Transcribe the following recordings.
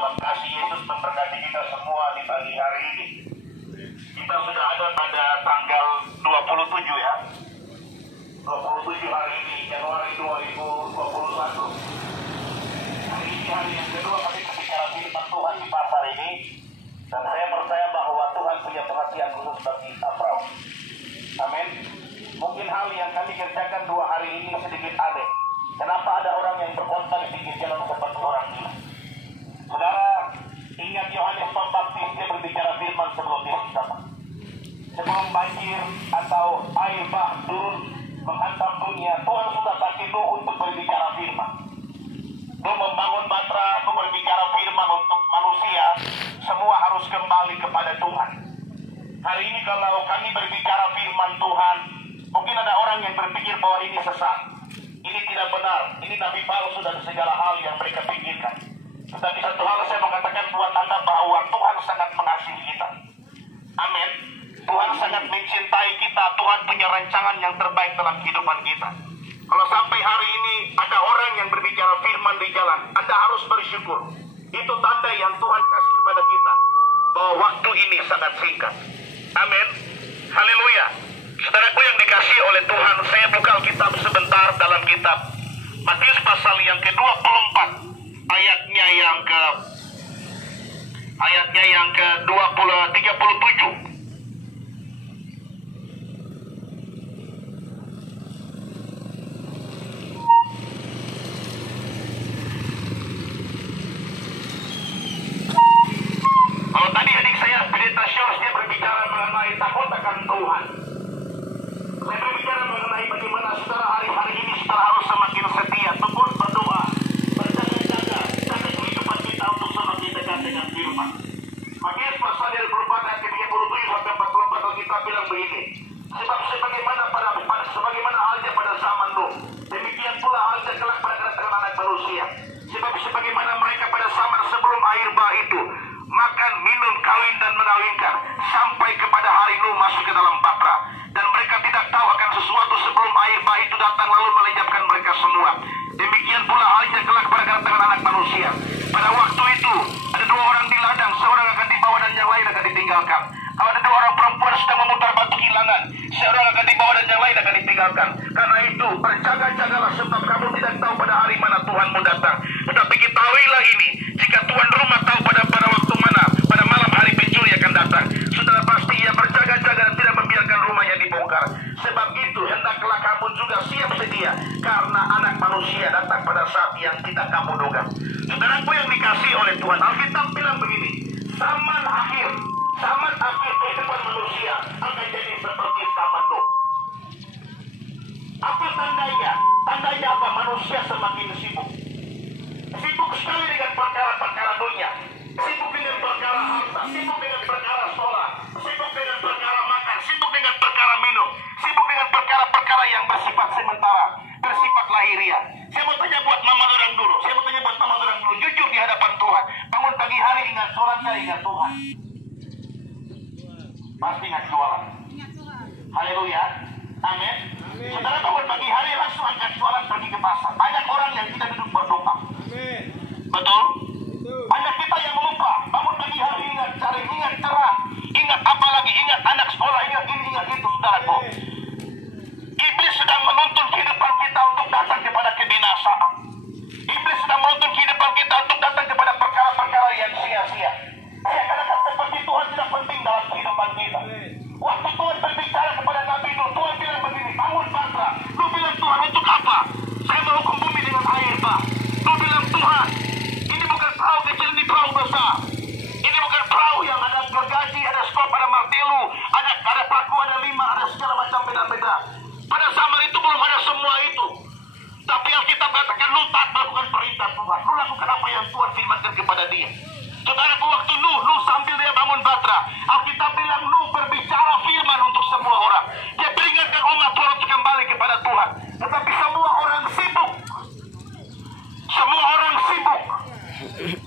Tuhan kasih Yesus memberkati kita semua di pagi hari ini. Kita sudah ada pada tanggal 27 ya. 27 hari ini, Januari 2021. Hari ini hari yang kedua kami berbicara firman Tuhan di pasar ini. Dan saya percaya bahwa Tuhan punya perhatian khusus bagi Afrau. Amin. Mungkin hal yang kami kerjakan 2 hari ini sedikit aneh. Kenapa ada orang yang berkhotbah di pinggir jalan seperti orang gila? Saudara, ingat Yohanes Pembaptis, dia berbicara firman sebelum dia ditambah. Sebelum banjir atau air bah turun menghantam dunia, Tuhan sudah pakai Nuh untuk berbicara firman. Nuh membangun batra, Nuh berbicara firman untuk manusia. Semua harus kembali kepada Tuhan. Hari ini kalau kami berbicara firman Tuhan, mungkin ada orang yang berpikir bahwa ini sesat, ini tidak benar, ini nabi palsu dan segala hal yang mereka pikirkan. Tetapi satu hal saya mau katakan buat Anda bahwa Tuhan sangat mengasihi kita. Amin. Tuhan sangat mencintai kita. Tuhan punya rancangan yang terbaik dalam kehidupan kita. Kalau sampai hari ini ada orang yang berbicara firman di jalan, Anda harus bersyukur. Itu tanda yang Tuhan kasih kepada kita, bahwa waktu ini sangat singkat. Amin. Haleluya. Saudaraku yang dikasihi oleh Tuhan, saya buka Alkitab sebentar dalam kitab Matius pasal yang ke-24, ayatnya yang ke-37. Kalau tadi adik saya pendeta Syos, dia berbicara mengenai takut akan Tuhan. Saya berbicara mengenai bagaimana saudara hari-hari ini saudara harus semakin setia, tekun berdoa, berjaga-jaga, jaga kehidupan kita untuk semakin dekat dengan firman. Matius pasal yang 24 ayat 37 sampai 44 kita bilang begini. Sebab sebagaimana halnya pada zaman Nuh, demikian pula halnya kelak pada kedatangan anak manusia. Sebab sebagaimana mereka pada zaman sebelum air bah itu makan, minum, kawin dan mengawinkan sampai kepada hari Nuh masuk ke dalam batra, dan mereka tidak tahu akan sesuatu sebelum air bah itu datang lalu melenyapkan mereka semua. Demikian pula halnya kelak pada kedatangan anak manusia. Pada waktu itu ada 2 orang di ladang, seorang akan dibawa dan yang lain akan ditinggalkan. Kalau ada 2 orang perempuan sedang memutar batu kilangan, seorang akan dibawa dan yang lain akan ditinggalkan. Karena itu berjaga-jagalah, sebab kamu tidak tahu pada hari mana Tuhanmu datang. Tetapi ketahuilah ini, jika tuan rumah tahu pada waktu mana, pada malam hari pencuri akan datang, saudara pasti ia berjaga-jaga dan tidak membiarkan rumahnya dibongkar. Sebab itu hendaklah kamu juga siap sedia, karena anak manusia datang pada saat yang tidak kamu duga. Saudaraku yang dikasihi oleh Tuhan, Alkitab bilang begini, zaman akhir kehidupan manusia akan jadi seperti zaman Nuh. Apa tandanya? Tandanya apa? Manusia semakin sibuk. Sibuk sekali dengan perkara-perkara dunia. Sibuk dengan perkara harta. Sibuk dengan perkara sekolah. Sibuk dengan perkara makan. Sibuk dengan perkara minum. Sibuk dengan perkara-perkara yang bersifat sementara, bersifat lahiriah. Saya mau tanya buat mama orang dulu. Jujur di hadapan Tuhan. Bangun pagi hari ingat sholatnya, ingat Tuhan. Pasti ingat jualan. Haleluya. Amin. Saudara bangun pagi hari langsung angkat jualan pergi ke pasar. Banyak orang yang tidak duduk berdoa. Betul? Banyak kita yang melupa. Bangun pagi hari ingat cari, ingat cerah, ingat apa lagi, ingat anak sekolah, ingat ini, ingat itu, saudaraku. Iblis sedang menuntun kehidupan kita untuk datang kepada kebinasaan. Iblis sedang menuntun kehidupan kita untuk datang kepada perkara-perkara yang sia-sia. Saya katakan seperti Tuhan tidak penting dalam kehidupan kita. Waktu Tuhan berbicara kepada Nabi Nuh, Tuhan bilang begini, bangun batra. Nuh bilang, Tuhan untuk apa? Saya menghukum bumi dengan air bah. Nuh bilang, Tuhan, ini bukan perahu kecil, ini perahu besar. Ini bukan perahu yang ada gergaji, ada skop, ada martelu, ada paku, ada lima, ada segala macam beda-beda. Pada zaman itu belum ada semua itu. Tapi Alkitab katakan Nuh tak melakukan perintah Tuhan. Nuh lakukan apa yang Tuhan firmankan kepada dia. Saudaraku, waktu Nuh sambil dia bangun batra, Alkitab bilang Nuh berbicara firman untuk semua orang. Dia peringatkan umat Tuhan untuk kembali kepada Tuhan. Tetapi semua orang sibuk.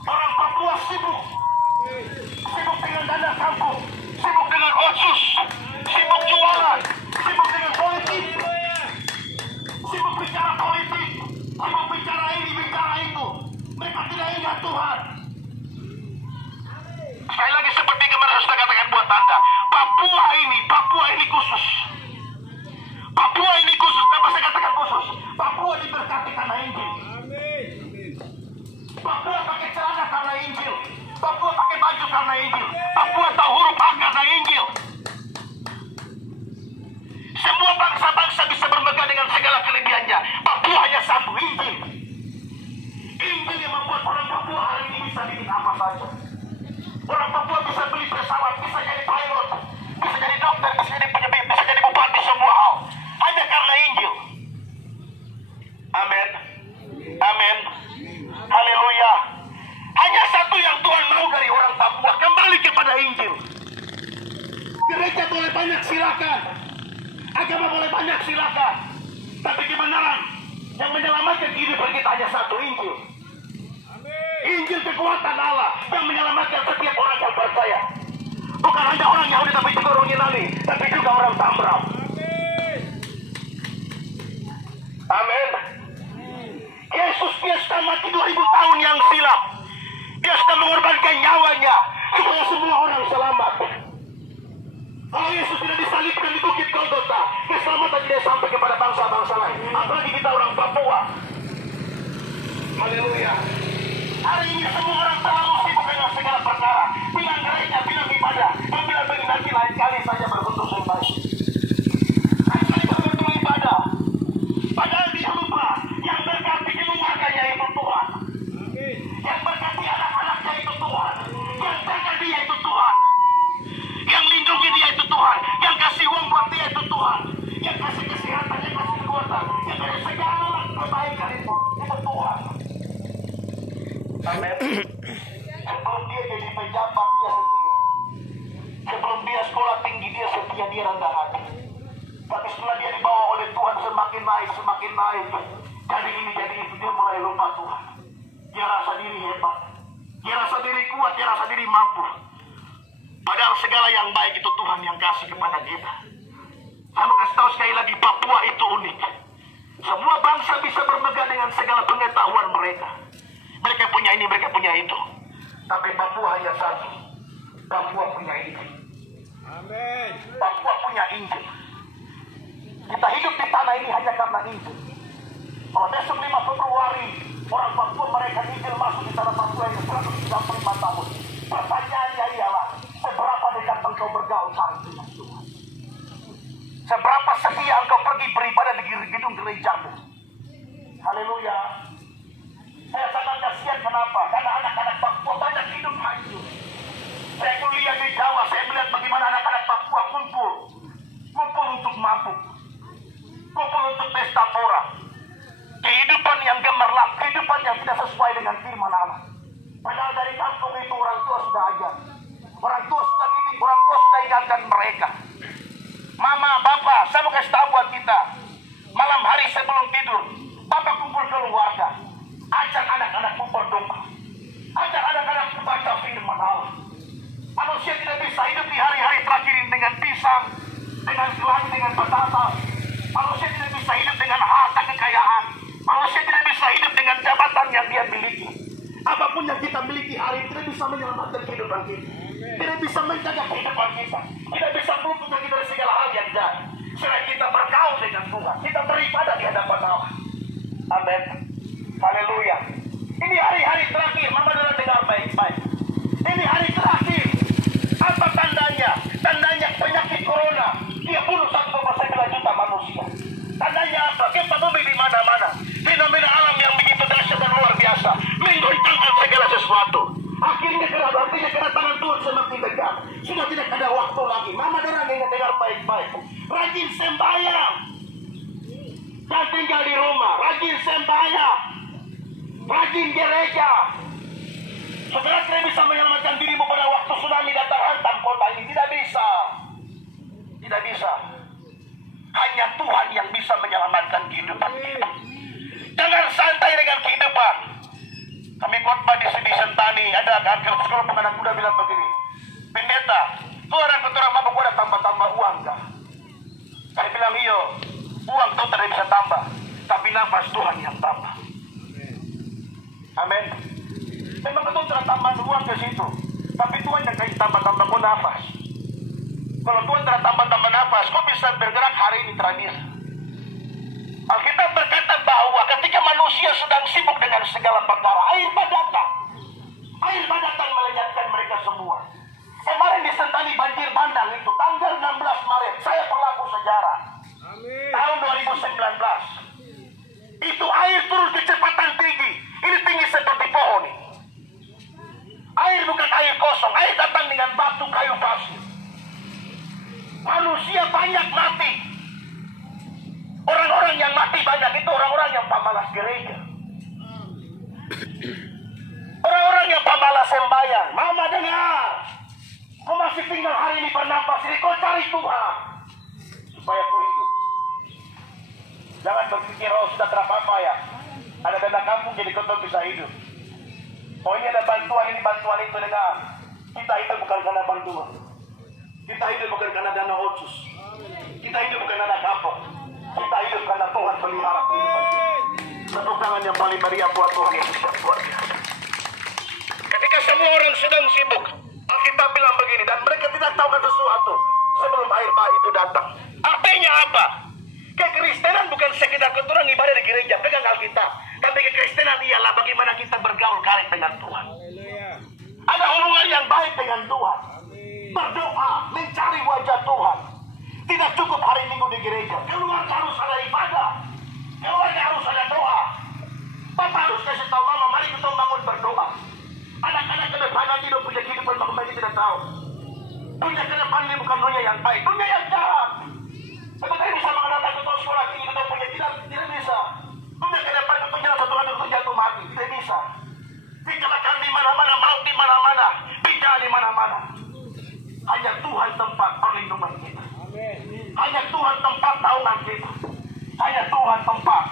Orang Papua sibuk. Sibuk dengan dana kampung. Sibuk dengan otsus. Sibuk jualan. Sibuk dengan politik. Sibuk bicara politik. Sibuk bicara ini, bicara itu. Mereka tidak ingat Tuhan. Papua ini khusus. Papua ini khusus. Kenapa saya katakan khusus? Papua diberkati karena Injil. Papua pakai celana karena Injil. Papua pakai baju karena Injil. Papua tahu huruf A karena Injil. Semua bangsa-bangsa bisa bermegah dengan segala kelebihannya. Papua hanya satu, Injil. Injil yang membuat orang Papua hari ini bisa bikin apa saja. Orang Papua bisa beli pesawat, bisa jadi pilot, bisa jadi dokter, bisa jadi penyebib, bisa jadi bupati, semua hal. Hanya karena Injil. Amin. Amin. Haleluya. Hanya satu yang Tuhan mau dari orang Papua, kembali kepada Injil. Gereja boleh banyak, silakan. Agama boleh banyak, silakan. Tapi kebenaran yang menyelamatkan kehidupan kita hanya satu, Injil. Injil kekuatan Allah yang menyelamatkan setiap orang yang percaya. Bukan hanya orang Yahudi, tapi juga orang Yunani, tapi juga orang Tamram. Amin. Yesus dia sudah mati 2000 tahun yang silam. Dia sudah mengorbankan nyawanya supaya semua orang selamat. Kalau Yesus tidak disalibkan di Bukit Golgota, keselamatan tidak sampai kepada bangsa-bangsa lain. Apalagi kita orang Papua. Haleluya. Hari ini semua orang terlalu sibuk dengan segala perkara. Bilang gereja, bilang ibadah, bilang bagi nanti lain kali saja berbentuk yang baik. Lain kali berbentuk ibadah. Padahal dia lupa yang berkati keluarganya itu Tuhan. Yang berkati anak-anaknya itu Tuhan. Yang jaga dia itu Tuhan. Yang lindungi dia itu Tuhan. Yang kasih uang buat dia itu Tuhan. Yang kasih kesehatan, yang kasih kekuatan, yang kasih segala kebaikan itu Tuhan. Amin. Sebelum dia jadi pejabat dia setia. Sebelum dia sekolah tinggi dia setia, dia rendah hati. Tapi setelah dia dibawa oleh Tuhan semakin naik. Jadi ini jadi itu, dia mulai lupa Tuhan. Dia rasa diri hebat. Dia rasa diri kuat, dia rasa diri mampu. Padahal segala yang baik itu Tuhan yang kasih kepada kita. Saya mau kasih tahu sekali lagi, Papua itu unik. Semua bangsa bisa bermegah dengan segala pengetahuan mereka. Mereka punya ini, mereka punya itu. Tapi Papua hanya satu. Papua punya Injil. Amin. Papua punya Injil. Kita hidup di tanah ini hanya karena Injil. Kalau besok 5 Februari, orang Papua mereka Injil masuk di tanah Papua yang 135 tahun. Pertanyaannya ialah, seberapa dekat engkau bergaul hari dengan Tuhan? Seberapa setia engkau pergi beribadah di gedung gerejamu? Haleluya. Saya sangat kasihan, kenapa? Karena anak-anak Papua banyak hidup hancur. Saya kuliah di Jawa, saya melihat bagaimana anak-anak Papua kumpul untuk mabuk, kumpul untuk pesta pora. Kehidupan yang gemerlap, kehidupan yang tidak sesuai dengan firman Allah. Padahal dari kampung itu orang tua sudah ajar, orang tua sudah didik, orang tua sudah ingatkan mereka. Mama, Bapak, saya mau kasih tahu buat kita. Malam hari sebelum tidur, Bapak kumpul keluarga. Ajak anak-anakmu berdoa. Ajak anak-anakmu baca firman Allah. Manusia tidak bisa hidup di hari-hari terakhir ini dengan pisang, dengan selai, dengan petasan. Manusia tidak bisa hidup dengan harta kekayaan. Manusia tidak bisa hidup dengan jabatan yang dia miliki. Apapun yang kita miliki hari ini tidak bisa menyelamatkan kehidupan kita. Tidak bisa menjaga kehidupan kita. Tidak bisa meluputkan kita dari segala hal yang jahat. Selain kita bergaul dengan Tuhan, kita beribadah di hadapan Allah. Amin. Haleluya. Ini hari-hari terakhir, Mama dalam dengar baik-baik. Ini hari terakhir. Apa tandanya? Tandanya penyakit corona. Dia bunuh 1,9 juta manusia. Tandanya apa? Gempa bumi di mana-mana. Fenomena alam yang begitu dahsyat dan luar biasa. Menggoncangkan segala sesuatu. Akhirnya kedatangan Tuhan semakin dekat. Sudah tidak ada waktu lagi. Mama dalam dengar baik-baik. Rajin sembahyang. Jangan tinggal di rumah. Rajin sembahyang. Rajin gereja. Saudara tidak bisa menyelamatkan dirimu pada waktu tsunami datang hantam kota ini. Tidak bisa. Tidak bisa. Hanya Tuhan yang bisa menyelamatkan kehidupan kita. Jangan santai dengan kehidupan. Kami khotbah di sini Sentani. Ada sekolah anak muda bilang begini. Pendeta, orang kotoran mabuk ada tambah-tambah uang kah? Saya bilang iyo. Uang itu tidak bisa tambah. Tapi nafas Tuhan yang tambah. Amin. Memang betul tidak tambah uang ke situ. Tapi Tuhan yang kasih tambah-tambah kau nafas. Kalau Tuhan tidak tambah-tambah nafas, kau bisa bergerak hari ini tidak bisa. Alkitab berkata bahwa ketika manusia sedang sibuk dengan segala perkara, air bah datang. Air bah datang melenyapkan mereka semua. Kemarin di Sentani banjir bandang itu, tanggal 16 Maret, saya pelaku sejarah. Amin. Tahun 2019. Itu air turun kecepatan tinggi. Ini tinggi seperti pohon ini. Air bukan air kosong, air datang dengan batu kayu pasir. Manusia banyak mati. Orang-orang yang mati banyak itu orang-orang yang pemalas gereja. Orang-orang yang pemalas sembahyang. Mama dengar, kau masih tinggal hari ini bernafas ini, kau cari Tuhan supaya kau hidup. Jangan berpikir, oh sudah terapa-apa ya, ada dana kampung jadi kau bisa hidup. Oh ini ada bantuan, ini bantuan itu. Dengar, kita hidup bukan karena bantuan. Kita hidup bukan karena dana otsus. Kita hidup bukan karena kampung. Kita hidup karena Tuhan pelihara kehidupan kita. Tepuk tangan yang paling meriah buat Tuhan Yesus yang luar biasa. Ketika semua orang sedang sibuk, Alkitab bilang begini, dan mereka tidak tahu sesuatu sebelum air bah itu datang. Artinya apa? Kekristenan bukan sekedar orang ibadah di gereja, pegang Alkitab. Tapi kekristenan ialah bagaimana kita bergaul karib dengan Tuhan. Ada hubungan yang baik dengan Tuhan. Berdoa, mencari wajah Tuhan. Tidak cukup hari Minggu di gereja. Keluar harus ada ibadah. Keluar harus ada doa. Bapak harus kasih tahu mama, mari kita bangun berdoa. Anak-anak ke depan nanti tidak punya kehidupan, maka mereka tidak tahu. Dunia ke depan ini bukan dunia yang baik, dunia yang jahat. Sebetulnya bisa mengatakan ketua sekolah tinggi, kita punya tidak bisa. Dunia ke depan itu penjara satu lagi untuk jatuh mati, tidak bisa. Kecelakaan di mana-mana, maut di mana-mana, bencana di mana-mana. Hanya Tuhan tempat perlindungan kita. Hanya Tuhan tempat naungan kita. Hanya Tuhan tempat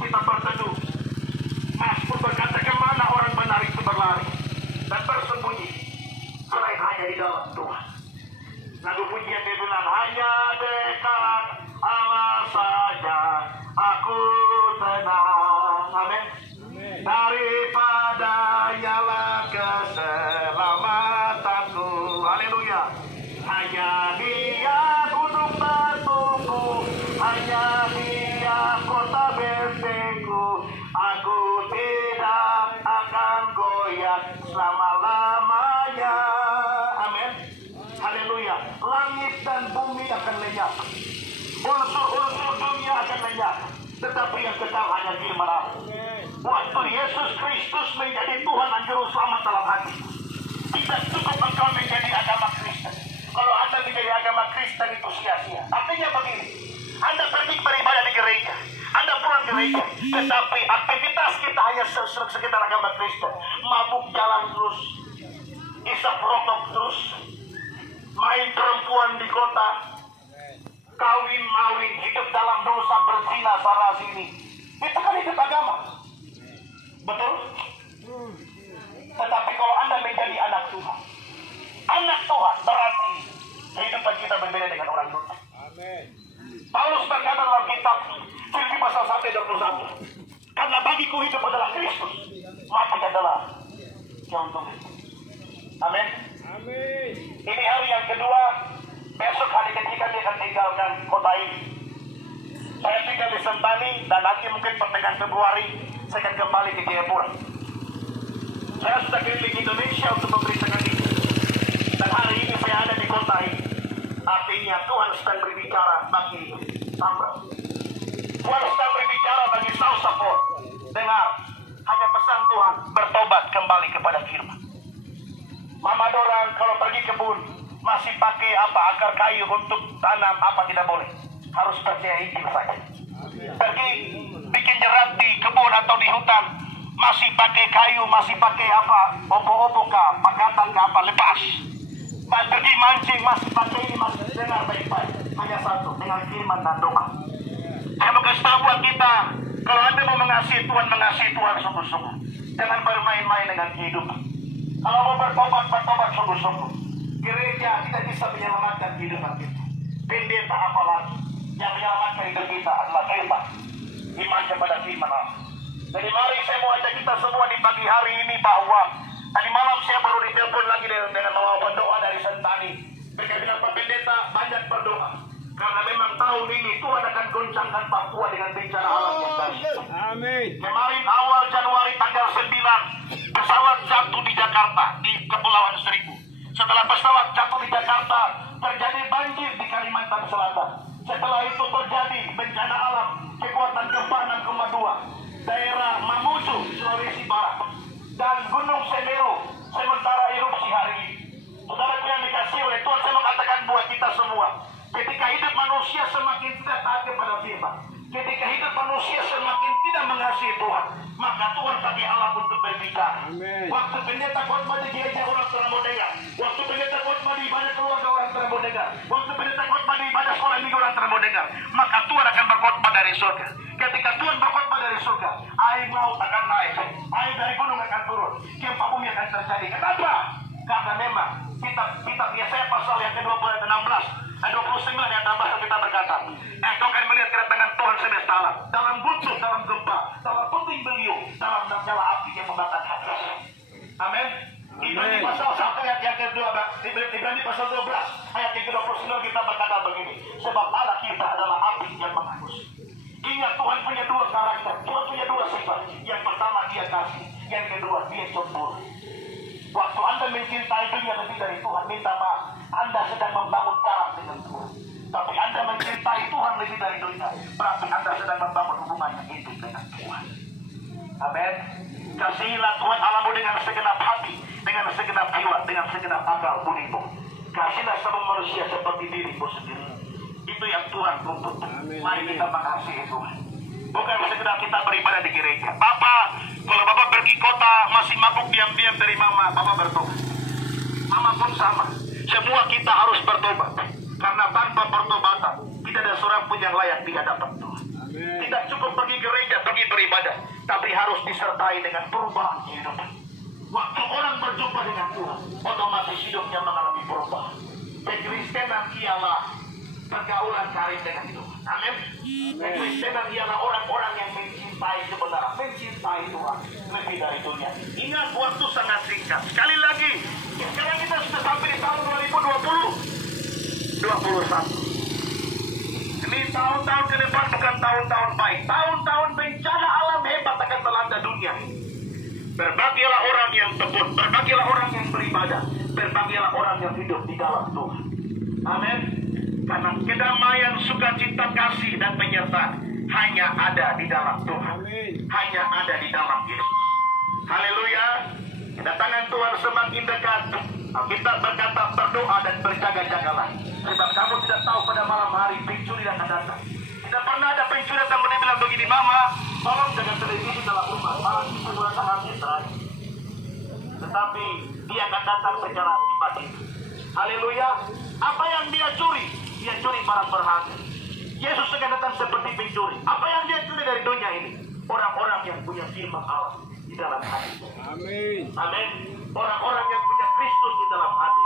kita berteduh. Mazmur berkata, kemana orang benar itu berlari dan bersembunyi selain hanya di dalam Tuhan. Lagu pujian dia bilang, hanya dekat Allah saja aku tenang. Amin. Daripada ialah keselamatanku. Haleluya. Hanya Dia gunung batuku, hanya Dia kota bentengku. Aku tidak akan goyah selama-lamanya. Amin. Haleluya. Langit dan bumi akan lenyap, unsur-unsur dunia akan lenyap, tetapi yang kekal hanya firman Allah. Waktu Yesus Kristus menjadi Tuhan dan Juru Selamat dalam hati, tidak cukup engkau menjadi agama Kristen. Kalau Anda menjadi agama Kristen itu sia-sia. Artinya begini, Anda pergi beribadah di gereja, Anda pulang gereja, tetapi aktivitas kita hanya sekitar agama Kristen. Mabuk jalan terus, isap rokok terus, main perempuan di kota, kawin-mawin, hidup dalam dosa, berzina, sana sini. Itu kan hidup agama. Betul? Tetapi kalau Anda menjadi anak Tuhan, anak Tuhan berarti kehidupan kita berbeda dengan orang dunia. Paulus berkata dalam kitab Filipi pasal 1:21, karena bagiku hidup adalah Kristus, mati adalah keuntungan. Amin. Ini hari yang kedua. Besok hari ketiga dia akan tinggalkan kota ini. Saya tinggal di Sentani, dan nanti mungkin pertengahan Februari saya akan kembali ke Jayapura. Saya sudah keliling Indonesia untuk memberitakan ini, dan hari ini saya ada di kota ini. Artinya Tuhan sedang berbicara bagi Tambra. Tuhan sedang berbicara bagi South Support. Dengar, hanya pesan Tuhan, bertobat kembali kepada firman. Mama Dorang kalau pergi kebun masih pakai akar kayu untuk tanam, tidak boleh. Harus percaya Injil saja. Pergi bikin jerat di kebun atau di hutan, masih pakai kayu, masih pakai obok-obok pakatan lepas. Pergi mancing, masih pakai ini, masih dengar baik-baik. Hanya satu, dengan firman dan doa. Saya mau kasih tahu buat kita, kalau Anda mau mengasihi Tuhan sungguh-sungguh. Jangan bermain-main dengan kehidupan. Kalau mau bertobat sungguh-sungguh. Gereja tidak bisa menyelamatkan kehidupan kita. Pendeta apalagi. Yang menyelamatkan hidup kita adalah firman. Iman kepada firman Allah. Jadi mari saya mau ajak kita semua di pagi hari ini bahwa tadi malam saya baru ditelepon lagi dengan membawa doa dari Sentani. Berkaitan dengan Pak Pendeta, dengan Papua dengan bencana alam yang dahsyat. Amin. Kemarin awal Januari tanggal 9, pesawat jatuh di Jakarta, di Kepulauan Seribu. Setelah pesawat jatuh di Jakarta, terjadi banjir di Kalimantan Selatan. Setelah itu terjadi bencana alam, kekuatan gempa 6,2. Daerah Mamuju, Sulawesi Barat. Dan Gunung Semeru, sementara erupsi hari ini. Saudaraku yang dikasih oleh Tuhan, saya mengatakan buat kita semua. Ketika hidup manusia semakin tidak taat kepada firman, ketika hidup manusia semakin tidak mengasihi Tuhan, maka Tuhan pakai alat untuk berbicara. Waktu pendeta khotbah di gereja orang telah mendengar. Waktu pendeta khotbah di ibadah keluarga orang telah mendengar. Waktu pendeta khotbah di ibadah sekolah minggu orang telah mendengar. Maka Tuhan akan berkhotbah dari surga. Ketika Tuhan berkhotbah dari surga, air laut akan naik, air dari gunung akan turun, gempa bumi akan terjadi. Kenapa? Karena memang kitab Yesaya pasal yang ke-20 ayat 16 ayat 29 yang tambah kita berkata, engkau akan melihat kedatangan Tuhan semesta alam, dalam guntur, dalam gempa, dalam puting beliung, dalam nyala api yang membakar hati. Amin. Ibrani pasal 1 ayat yang ke-2, Ibrani pasal 12 ayat yang ke-29 kita berkata begini, sebab Allah kita adalah api yang menghangus. Ingat, Tuhan punya dua karakter, Tuhan punya dua sifat. Yang pertama dia kasih, yang kedua dia cemburu. Waktu Anda mencintai dunia lebih dari Tuhan, minta maaf, Anda sedang membangun karam dengan Tuhan. Tapi Anda mencintai Tuhan lebih dari dunia, berarti Anda sedang membangun hubungan yang hidup dengan Tuhan. Amin. Kasihilah Tuhan Allahmu dengan segenap hati, dengan segenap jiwa, dengan segenap akal budimu. Kasihlah sama manusia seperti dirimu sendiri. Itu yang Tuhan tuntut. Mari kita mengasihi Tuhan. Bukan sekedar kita beribadah di gereja. Bapak, kalau Bapak pergi kota masih mabuk diam-diam dari Mama, Bapak bertobat. Mama pun sama. Semua kita harus bertobat. Karena tanpa pertobatan tidak ada seorang pun yang layak di hadapan Tuhan. Tidak cukup pergi gereja, pergi beribadah, tapi harus disertai dengan perubahan kehidupan. Waktu orang berjumpa dengan Tuhan, otomatis hidupnya mengalami perubahan. Kekristenan ialah pergaulan karib dengan Tuhan. Amin. Kekristenan ialah orang-orang yang mencintai kebenaran, mencintai Tuhan lebih dari dunia. Ingat, waktu sangat singkat. Sekali lagi, sekarang kita sudah sampai di tahun 2021. Ini tahun-tahun ke depan bukan tahun-tahun baik. Tahun-tahun bencana alam hebat akan melanda dunia. Berbagilah orang yang tekun, berbagilah orang yang beribadah, berbagilah orang yang hidup di dalam Tuhan. Amin. Karena kedamaian, sukacita, kasih, dan penyertaan hanya ada di dalam Tuhan. Hanya ada di dalam Yesus. Haleluya. Kedatangan Tuhan semakin dekat. Kita berkata berdoa dan berjaga-jagalah. Sebab kamu tidak tahu pada malam hari pencuri akan datang. Tidak pernah ada pencuri datang bilang begini, Mama, tolong jaga televisi dalam rumah. Malam itu merasa habis terakhir. Tetapi dia akan datang secara tiba-tiba. Haleluya. Apa yang dia curi? Dia curi barang berharga. Yesus akan datang seperti pencuri. Apa yang dia curi dari dunia ini? Orang-orang yang punya firman Allah di dalam hati. Amin. Amin. Orang-orang yang punya Kristus di dalam hati.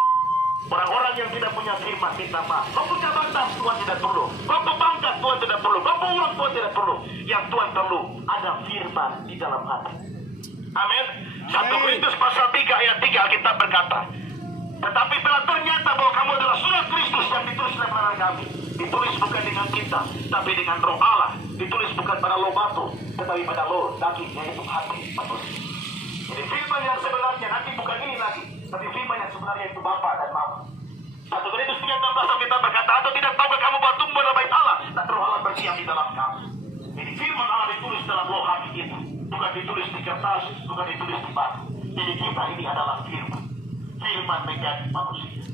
Orang-orang yang tidak punya firman, minta maaf. Kau punya bangsa, Tuhan tidak perlu. Kau pembangkang, Tuhan tidak perlu. Kau uang, Tuhan tidak perlu. Yang Tuhan perlu, ada firman di dalam hati. Amin. 1 Korintus pasal 3 ayat 3 kita berkata, tetapi telah ternyata bahwa kamu adalah surat Kristus yang ditulis oleh tangan kami. Ditulis bukan dengan kita, tapi dengan Roh Allah. Ditulis bukan pada loh batu, tetapi pada loh daging, yaitu hati manusia. Jadi firman yang sebenarnya nanti bukan ini lagi, tapi firman yang sebenarnya itu Bapa dan Mama. 1 Korintus 3:16 kita berkata, atau tidak tahukah kamu bahwa tumbuh dalam bait Allah dan Roh Allah berdiam di dalam kamu. Jadi firman Allah ditulis dalam loh hati kita, bukan ditulis di kertas, bukan ditulis di batu. Jadi kita ini adalah firman. Firman menjadi manusia.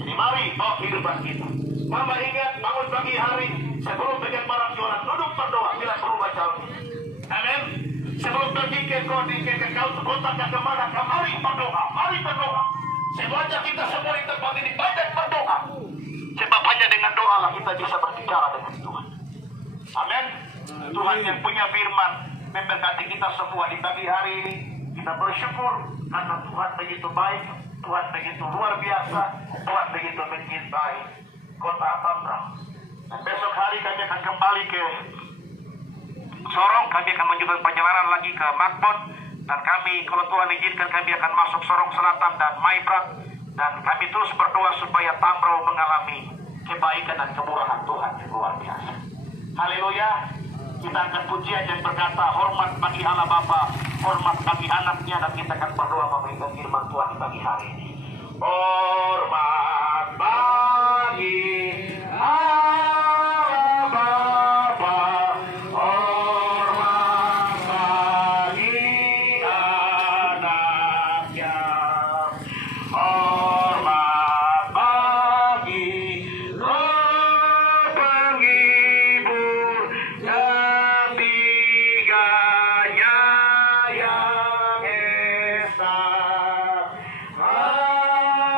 Jadi mari bawa kehidupan kita. Mama ingat, bangun pagi hari sebelum pegang barang jualan, duduk berdoa bila perlu baca Alkitab. Amin. Sebelum pergi ke kota kemana, mari berdoa, mari berdoa. Semuanya kita semua di tempat ini banyak berdoa. Sebab hanya dengan doa lah kita bisa berbicara dengan Tuhan. Amin. Tuhan yang punya firman memberkati kita semua di pagi hari ini. Kita bersyukur karena Tuhan begitu baik, Tuhan begitu luar biasa, Tuhan begitu mencintai kota Tangerang. Dan besok hari kami akan kembali ke Sorong, kami akan melanjutkan perjalanan lagi ke Makbon, dan kami kalau Tuhan izinkan kami akan masuk Sorong Selatan dan Maibrat, dan kami terus berdoa supaya Tambrau mengalami kebaikan dan kemurahan Tuhan yang luar biasa. Haleluya. Kita akan pujian dan berkata, hormat bagi Allah Bapa, hormat bagi anaknya, dan kita akan berdoa meminta firman Tuhan di pagi hari ini. Hormat bagi Allah Bapa, hormat bagi anaknya, hormat bagi Roh penghibur ketiganya yang esa.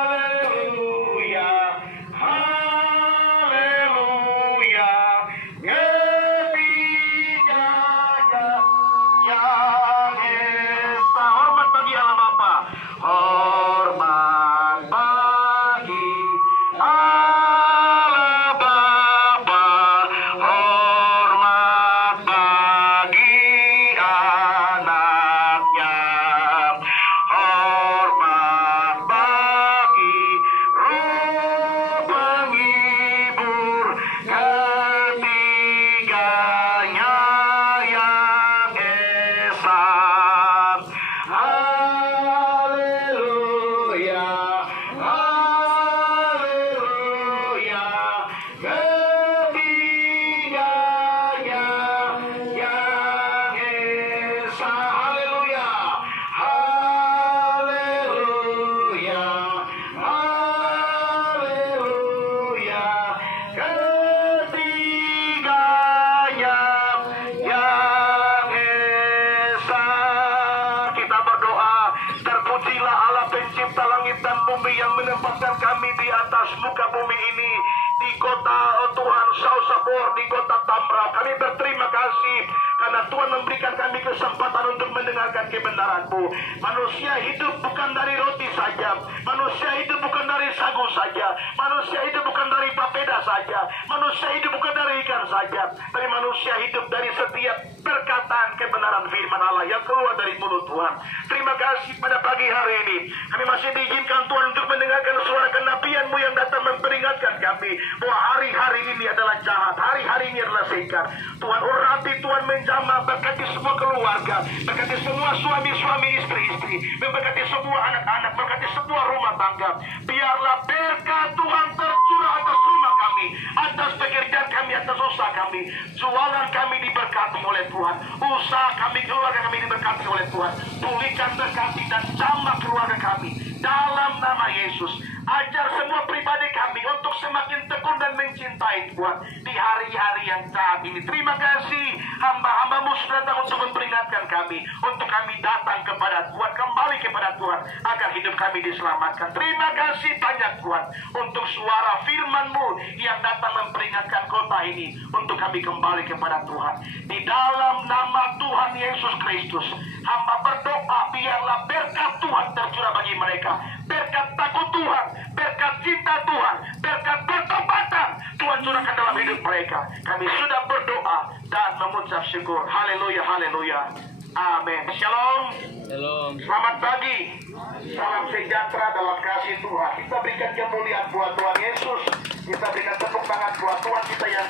Haleluya, haleluya, ketiganya yang esa. Hormat bagi Allah Bapa, hormat bagi Allah Bapa, hormat bagi anaknya, hormat bagi Roh penghibur ketiganya yang esa. Haleluya, haleluya, ketiganya yang esa. Haleluya, haleluya, haleluya, ketiganya yang esa. Kita berdoa, terpujilah Allah pencipta langit dan bumi yang menempatkan kami di atas muka bumi ini, di kota Tuhan Sausabor, di kota Tamra. Kami berterima kasih karena Tuhan memberikan kami kesempatan untuk mendengarkan kebenaran-Mu. Manusia hidup bukan dari roti saja, manusia hidup bukan dari sagu saja, manusia hidup bukan dari papeda saja, manusia hidup bukan dari ikan saja, tapi manusia hidup dari setiap perkataan kebenaran firman Allah yang keluar dari mulut Tuhan. Terima kasih pada pagi hari ini kami masih diizinkan Tuhan untuk mendengarkan suara kenabian-Mu yang datang memperingatkan kami bahwa hari-hari ini adalah jahat, hari-hari ini adalah singkat. Tuhan urati, Tuhan menjamah, berkati semua keluarga, berkati semua suami-suami, istri-istri, memberkati semua anak-anak, berkati semua rumah tangga. Biarlah berkat Tuhan tercurah atas rumah kami, atas pekerjaan kami, atas usaha kami. Jualan kami diberkati oleh Tuhan, usaha kami, keluarga kami diberkati oleh Tuhan. Pulihkan, berkati dan jamah keluarga kami dalam nama Yesus. Ajar semua pribadi kami untuk semakin tekun dan mencintai Tuhan di hari-hari yang saat ini. Terima kasih hamba-hamba-Mu sudah datang untuk memperingatkan kami, untuk kami datang kepada Tuhan, kembali kepada Tuhan agar hidup kami diselamatkan. Terima kasih banyak Tuhan untuk suara firman-Mu yang datang memperingatkan kota ini, untuk kami kembali kepada Tuhan. Di dalam nama Tuhan Yesus Kristus, hamba berdoa biarlah berkat Tuhan tercurah bagi mereka, berkat takut Tuhan, berkat cinta Tuhan, berkat pertobatan Tuhan curahkan dalam hidup mereka. Kami sudah berdoa dan mengucap syukur. Haleluya, haleluya, amin. Shalom. Shalom. Selamat pagi. Salam sejahtera dalam kasih Tuhan. Kita berikan kemuliaan buat Tuhan Yesus. Kita berikan tepuk tangan buat Tuhan kita yang